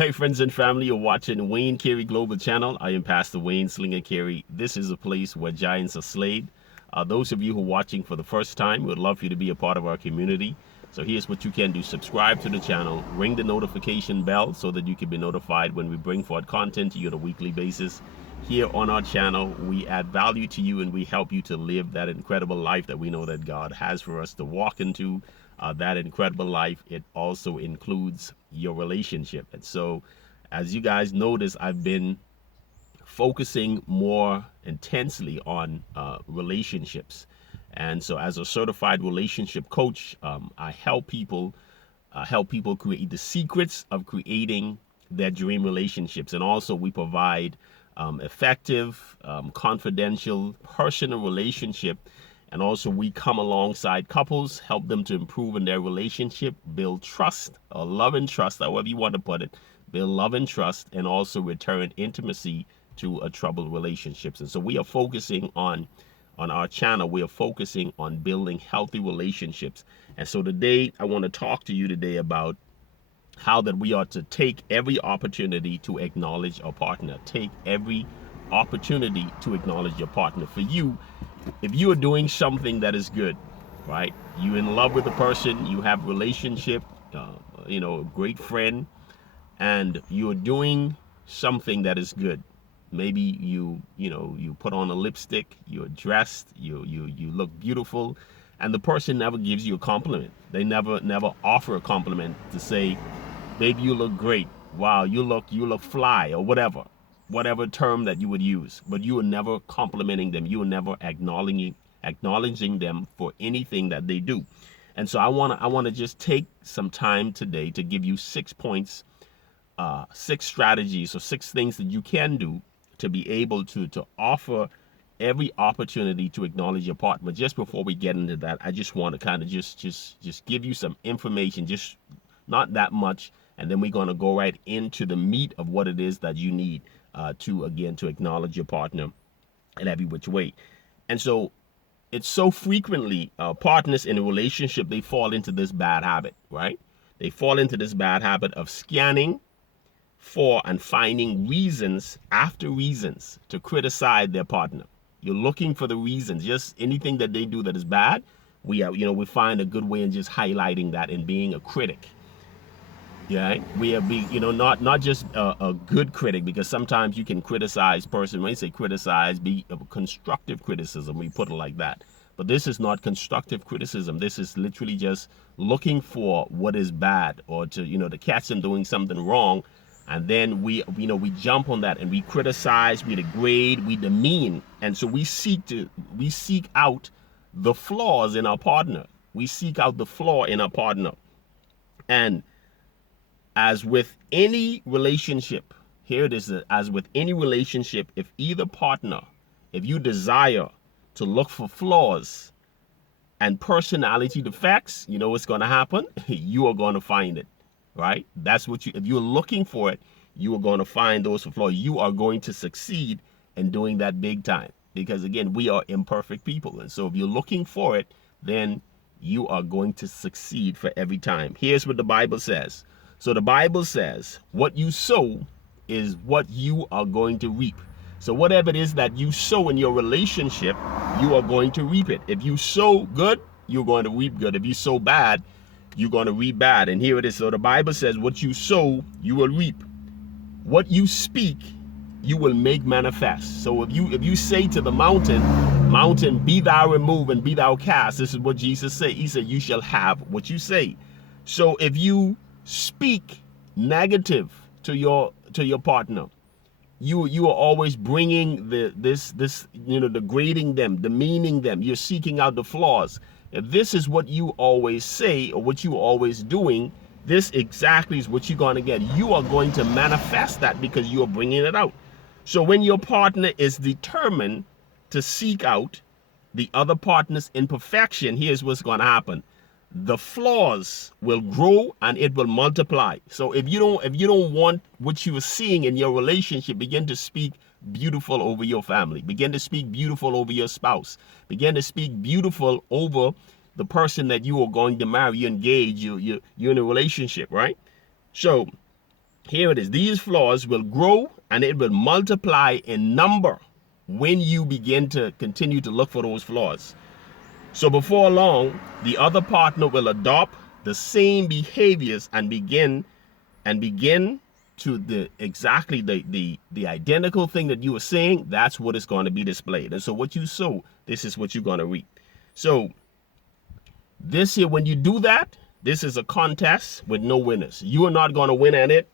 Hey friends and family, you're watching Wayne Carey Global Channel. I am Pastor Wayne Slinger Carey. This is a place where giants are slayed. Those of you who are watching for the first time, we would love for you to be a part of our community. So here's what you can do. Subscribe to the channel, ring the notification bell so that you can be notified when we bring forth content to you on a weekly basis. Here on our channel, we add value to you and we help you to live that incredible life that we know that God has for us to walk into. That incredible life, it also includes your relationship. And so as you guys notice, I've been focusing more intensely on relationships. And so as a certified relationship coach, I help people create the secrets of creating their dream relationships. And also we provide effective, confidential, personal relationship. And also we come alongside couples, help them to improve in their relationship, build trust, or love and trust, however you want to put it, build love and trust, and also return intimacy to a troubled relationships. And so we are focusing on our channel, we are focusing on building healthy relationships. And so today I want to talk to you today about how that we are to take every opportunity to acknowledge our partner. Take every opportunity to acknowledge your partner. For you, if you are doing something that is good, right? You're in love with a person, you have relationship, great friend, and you're doing something that is good. Maybe you put on a lipstick, you're dressed, you look beautiful, and the person never gives you a compliment. They never offer a compliment to say, baby, you look great. Wow, you look fly, or whatever term that you would use. But you are never complimenting them. You are never acknowledging them for anything that they do. And so I want to just take some time today to give you 6 points, 6 strategies, or 6 things that you can do to be able to offer every opportunity to acknowledge your partner. Just before we get into that, I just want to kind of just give you some information, just not that much, and then we're going to go right into the meat of what it is that you need to acknowledge your partner in every which way. And so it's so frequently partners in a relationship, they fall into this bad habit, right? They fall into this bad habit of scanning for and finding reasons after reasons to criticize their partner. You're looking for the reasons, just anything that they do that is bad. We find a good way in just highlighting that and being a critic. Yeah, we have be not just a good critic, because sometimes you can criticize person. When you say criticize, be a constructive criticism. We put it like that. But this is not constructive criticism. This is literally just looking for what is bad, or to catch them doing something wrong. And then we jump on that and we criticize, we degrade, we demean. And so we seek out the flaws in our partner. We seek out the flaw in our partner. And as with any relationship, here it is, as with any relationship, if you desire to look for flaws and personality defects, you know what's going to happen? You are going to find it. Right? That's what if you're looking for it, you are going to find those flaws. You are going to succeed in doing that big time, because again, we are imperfect people. And so if you're looking for it, then you are going to succeed for every time. Here's what the Bible says. So the Bible says, what you sow is what you are going to reap. So whatever it is that you sow in your relationship, you are going to reap it. If you sow good, you're going to reap good. If you sow bad, you're going to reap bad. And here it is. So the Bible says, what you sow, you will reap. What you speak, you will make manifest. So if you say to the mountain, be thou removed and be thou cast, this is what Jesus said. He said, you shall have what you say. So if you speak negative to your partner, you are always bringing this degrading them, demeaning them. You're seeking out the flaws. If this is what you always say, or what you are always doing, this exactly is what you're going to get. You are going to manifest that because you are bringing it out. So when your partner is determined to seek out the other partner's imperfection, here's what's going to happen. The flaws will grow and it will multiply. So if you don't want what you are seeing in your relationship, begin to speak beautiful over your family. Begin to speak beautiful over your spouse. Begin to speak beautiful over the person that you are going to marry. You engage, you're in a relationship, right? So Here it is. These flaws will grow and it will multiply in number when you begin to continue to look for those flaws. So before long, the other partner will adopt the same behaviors and begin to the identical thing that you were saying. That's what is going to be displayed. And so what you sow, this is what you're going to reap. So this here, when you do that, this is a contest with no winners. You are not going to win at it.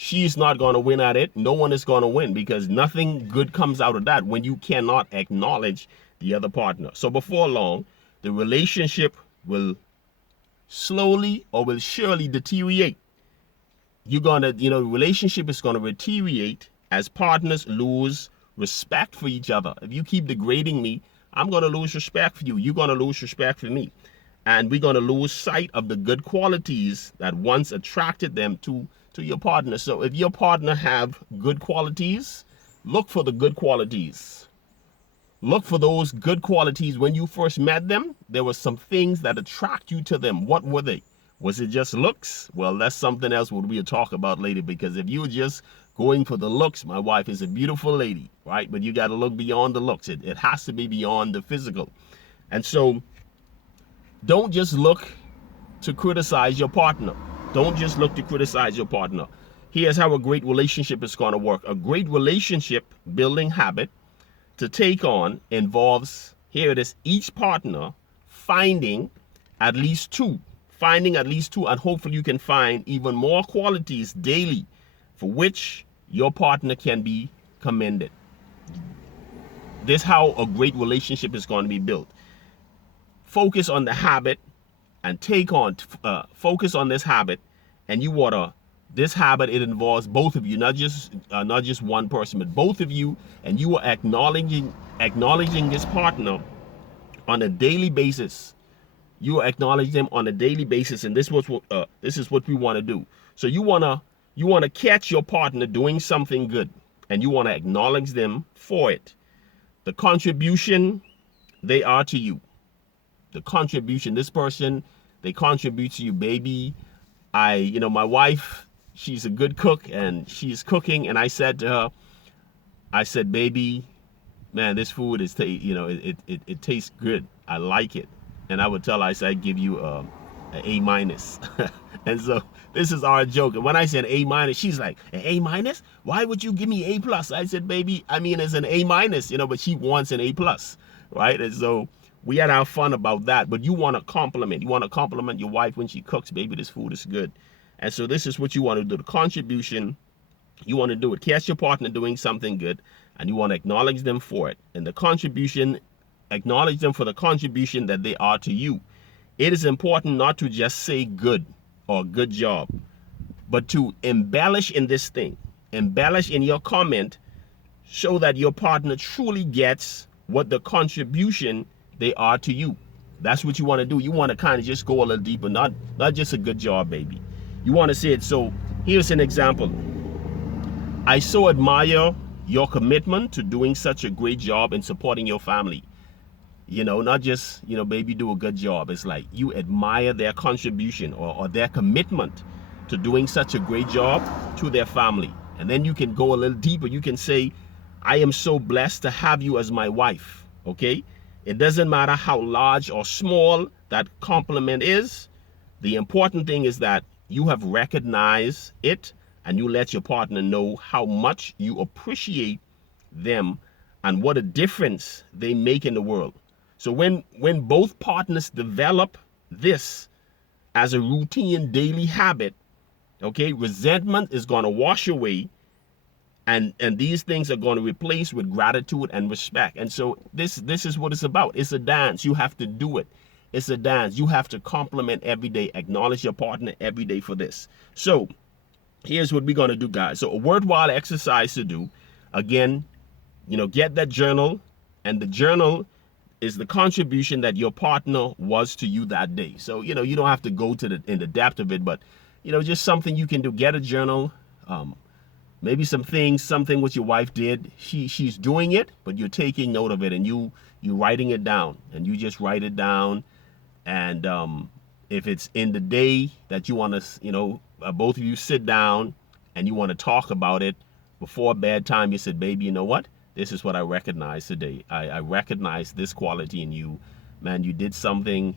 She's not going to win at it. No one is going to win, because nothing good comes out of that when you cannot acknowledge the other partner. So before long, the relationship will slowly or will surely deteriorate. You're going to, the relationship is going to deteriorate as partners lose respect for each other. If you keep degrading me, I'm going to lose respect for you. You're going to lose respect for me. And we're going to lose sight of the good qualities that once attracted them to your partner. So if your partner have good qualities, look for the good qualities. Look for those good qualities. When you first met them, there were some things that attract you to them. What were they? Was it just looks? Well, that's something else we'll talk about later, because if you're just going for the looks, my wife is a beautiful lady, right? But you got to look beyond the looks. It has to be beyond the physical. And so don't just look to criticize your partner. Don't just look to criticize your partner. Here's how a great relationship is going to work. A great relationship building habit to take on involves, here it is, each partner finding at least two, and hopefully you can find even more qualities daily for which your partner can be commended. This is how a great relationship is going to be built. Focus on the habit and focus on this habit, and this habit, it involves both of you, not just one person, but both of you, and you are acknowledging this partner on a daily basis. You acknowledge them on a daily basis, and this is what we want to do. So you want to catch your partner doing something good, and you want to acknowledge them for it. The contribution they are to you. The contribution, this person, they contribute to you, baby. My wife, she's a good cook, and she's cooking, and I said to her, baby, man, this food is, it tastes good. I like it. And I would tell her, I give you an A minus. And so this is our joke. And when I said A minus, she's like, an A minus? Why would you give me A plus? I said, baby, it's an A minus, but she wants an A plus, right? And so we had our fun about that. But you want to compliment. You want to compliment your wife when she cooks, baby, this food is good. And so this is what you want to do. The contribution, you want to do it. Catch your partner doing something good, and you want to acknowledge them for it. And the contribution, acknowledge them for the contribution that they are to you. It is important not to just say good or good job, but to embellish in this thing. Embellish in your comment, show that your partner truly gets what the contribution they are to you. That's what you want to do. You want to kind of just go a little deeper, not just a good job, baby. You want to say it. So here's an example. I so admire your commitment to doing such a great job in supporting your family. Not just, baby, do a good job. It's like you admire their contribution or their commitment to doing such a great job to their family. And then you can go a little deeper. You can say, I am so blessed to have you as my wife. Okay? It doesn't matter how large or small that compliment is. The important thing is that you have recognized it, and you let your partner know how much you appreciate them and what a difference they make in the world. So when both partners develop this as a routine daily habit, okay, resentment is going to wash away, and these things are going to replace with gratitude and respect. And so this is what it's about. It's a dance. You have to do it. It's a dance. You have to compliment every day. Acknowledge your partner every day for this. So here's what we're going to do, guys. So a worthwhile exercise to do. Again, get that journal, and the journal is the contribution that your partner was to you that day. So, you don't have to go in the depth of it, but, just something you can do. Get a journal. Maybe something what your wife did. She's doing it, but you're taking note of it, and you're writing it down, and you just write it down. And if it's in the day that you want to, both of you sit down and you want to talk about it before bedtime. You said, baby, you know what? This is what I recognize today. I recognize this quality in you. Man, you did something,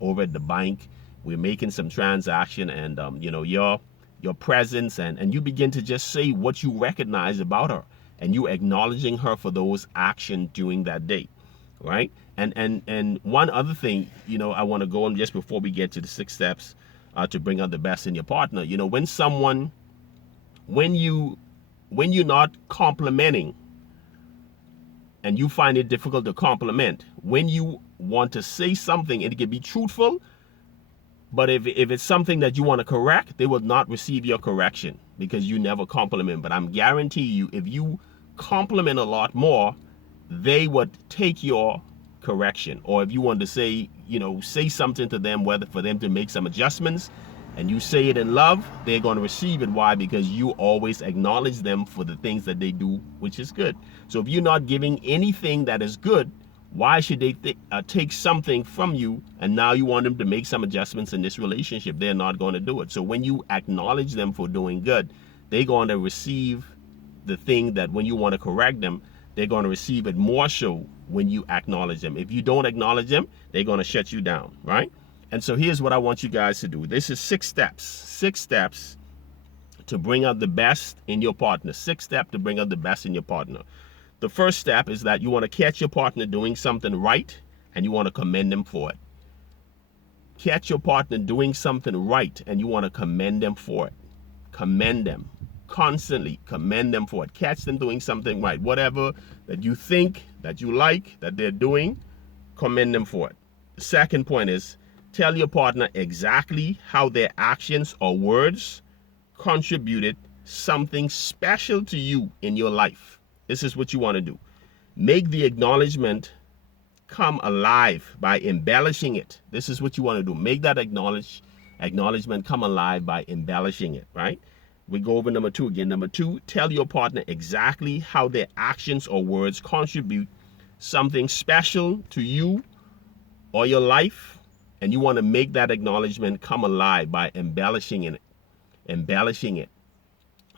over at the bank. We're making some transaction, and your presence, and you begin to just say what you recognize about her, and you acknowledging her for those actions during that day, right? And one other thing, I want to go on just before we get to the 6 steps to bring out the best in your partner. When you're not complimenting, and you find it difficult to compliment, when you want to say something, it can be truthful, but if it's something that you want to correct, they will not receive your correction because you never compliment. But I'm guarantee you, if you compliment a lot more, they would take your correction. Or if you want to say something to them, whether for them to make some adjustments, and you say it in love, they're going to receive it. Why? Because you always acknowledge them for the things that they do, which is good. So if you're not giving anything that is good, why should they take something from you, and now you want them to make some adjustments in this relationship? They're not going to do it. So when you acknowledge them for doing good, they're going to receive the thing that when you want to correct them, they're going to receive it more so when you acknowledge them. If you don't acknowledge them, they're going to shut you down, right? And so here's what I want you guys to do. This is 6 steps. 6 steps to bring out the best in your partner. 6 steps to bring out the best in your partner. The first step is that you want to catch your partner doing something right, and you want to commend them for it. Catch your partner doing something right, and you want to commend them for it. Commend them. Constantly commend them for it. Catch them doing something right. Whatever that you think, that you like, that they're doing, commend them for it. The second point is, tell your partner exactly how their actions or words contributed something special to you in your life. This is what you want to do. Make the acknowledgement come alive by embellishing it. This is what you want to do. Make that acknowledgement come alive by embellishing it, right? We go over number 2 again. Number 2, tell your partner exactly how their actions or words contribute something special to you or your life, and you want to make that acknowledgement come alive by embellishing it.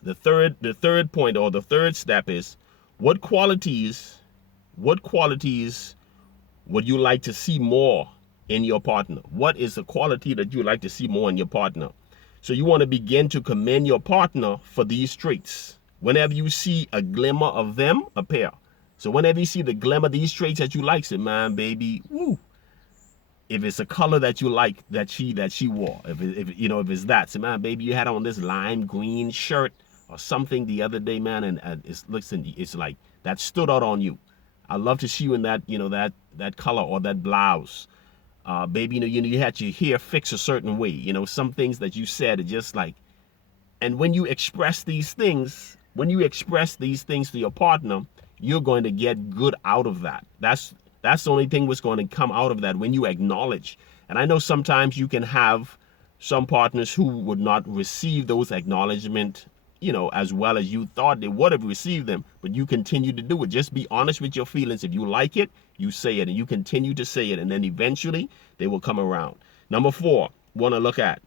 The third point, or the third step, is what qualities would you like to see more in your partner? What is the quality that you like to see more in your partner? So you want to begin to commend your partner for these traits. Whenever you see a glimmer of them appear. So whenever you see the glimmer, these traits that you like, say, man, baby, woo. If it's a color that you like that she wore, if it's that, say, man, baby, you had on this lime green shirt or something the other day, man, and it's like that stood out on you. I love to see you in that, that color or that blouse. Baby, you had your hair fixed a certain way. Some things that you said are just like, and when you express these things to your partner, you're going to get good out of that. That's the only thing that's going to come out of that, when you acknowledge. And I know sometimes you can have some partners who would not receive those acknowledgement, as well as you thought they would have received them, but you continue to do it. Just be honest with your feelings. If you like it, you say it, and you continue to say it, and then eventually they will come around. Number 4, want to look at,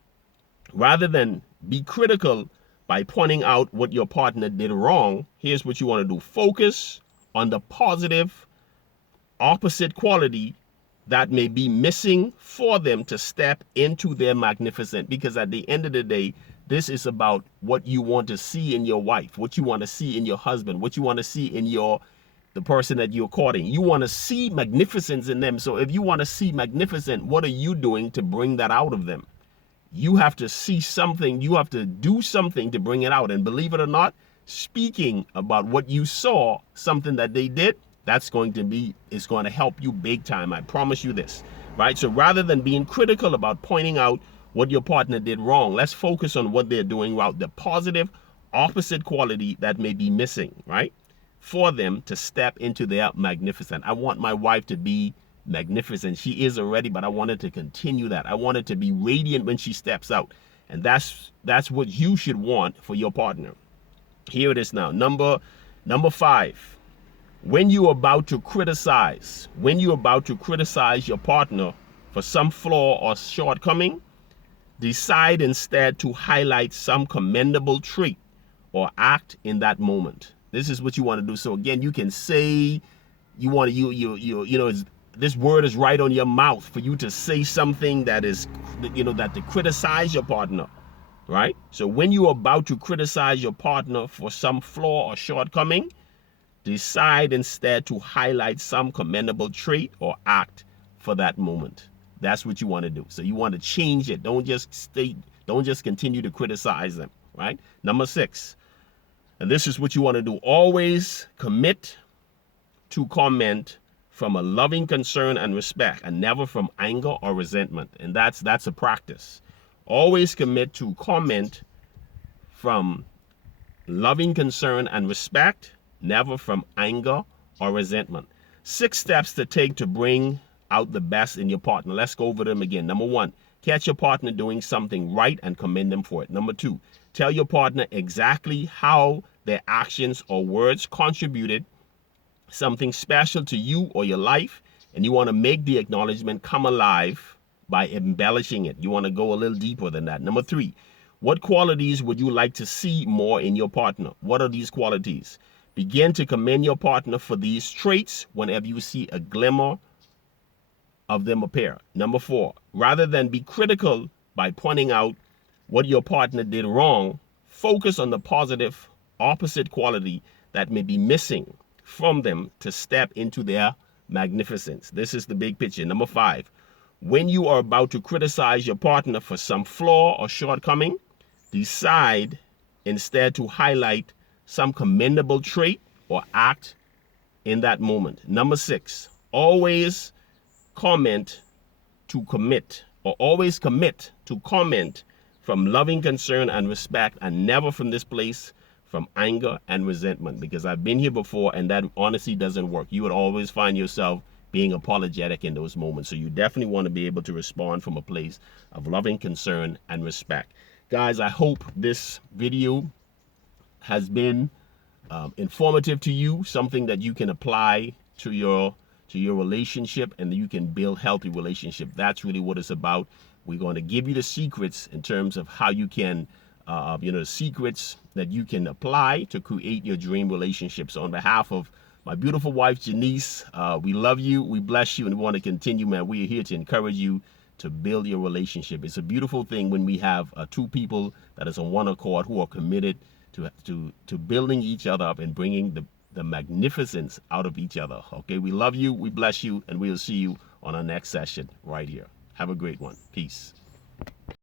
rather than be critical by pointing out what your partner did wrong, here's what you want to do. Focus on the positive opposite quality that may be missing for them to step into their magnificent. Because at the end of the day, this is about what you want to see in your wife, what you want to see in your husband, what you want to see in the person that you're courting. You want to see magnificence in them. So if you want to see magnificent, what are you doing to bring that out of them? You have to see something. You have to do something to bring it out. And believe it or not, speaking about what you saw, something that they did, it's going to help you big time. I promise you this, right? So rather than being critical about pointing out what your partner did wrong, let's focus on what they're doing right, the positive opposite quality that may be missing, right? For them to step into their magnificent. I want my wife to be magnificent. She is already, but I want her to continue that. I want her to be radiant when she steps out. And that's what you should want for your partner. Here it is now. Number 5. When you're about to criticize your partner for some flaw or shortcoming, Decide instead to highlight some commendable trait or act in that moment. This is what you want to do. So again, you can say you want to you know this word is right on your mouth for you to say something that is that to criticize your partner, right? So when you're about to criticize your partner for some flaw or shortcoming, decide instead to highlight some commendable trait or act for that moment. That's what you want to do. So you want to change it. Don't just continue to criticize them, right? Number 6, and this is what you want to do. Always commit to comment from a loving concern and respect, and never from anger or resentment. And that's a practice. Always commit to comment from loving concern and respect, never from anger or resentment. 6 steps to take to bring out the best in your partner. Let's go over them again. Number 1, catch your partner doing something right and commend them for it. Number 2, tell your partner exactly how their actions or words contributed something special to you or your life, and you want to make the acknowledgement come alive by embellishing it. You want to go a little deeper than that. Number 3, what qualities would you like to see more in your partner? What are these qualities? Begin to commend your partner for these traits whenever you see a glimmer of them appear. Number 4, rather than be critical by pointing out what your partner did wrong, focus on the positive opposite quality that may be missing from them to step into their magnificence. This is the big picture. Number 5, when you are about to criticize your partner for some flaw or shortcoming, decide instead to highlight some commendable trait or act in that moment. Number 6, always commit to comment from loving concern and respect, and never from this place from anger and resentment, because I've been here before and that honestly doesn't work. You would always find yourself being apologetic in those moments. So you definitely want to be able to respond from a place of loving concern and respect. Guys, I hope this video has been informative to you, something that you can apply to your relationship, and you can build healthy relationship. That's really what it's about. We're going to give you the secrets in terms of how you can the secrets that you can apply to create your dream relationship. So on behalf of my beautiful wife, Janice, we love you, we bless you, and we want to continue, man. We are here to encourage you to build your relationship. It's a beautiful thing when we have 2 people that is on one accord who are committed to building each other up and bringing the magnificence out of each other. Okay, we love you, we bless you, and we'll see you on our next session right here. Have a great one. Peace.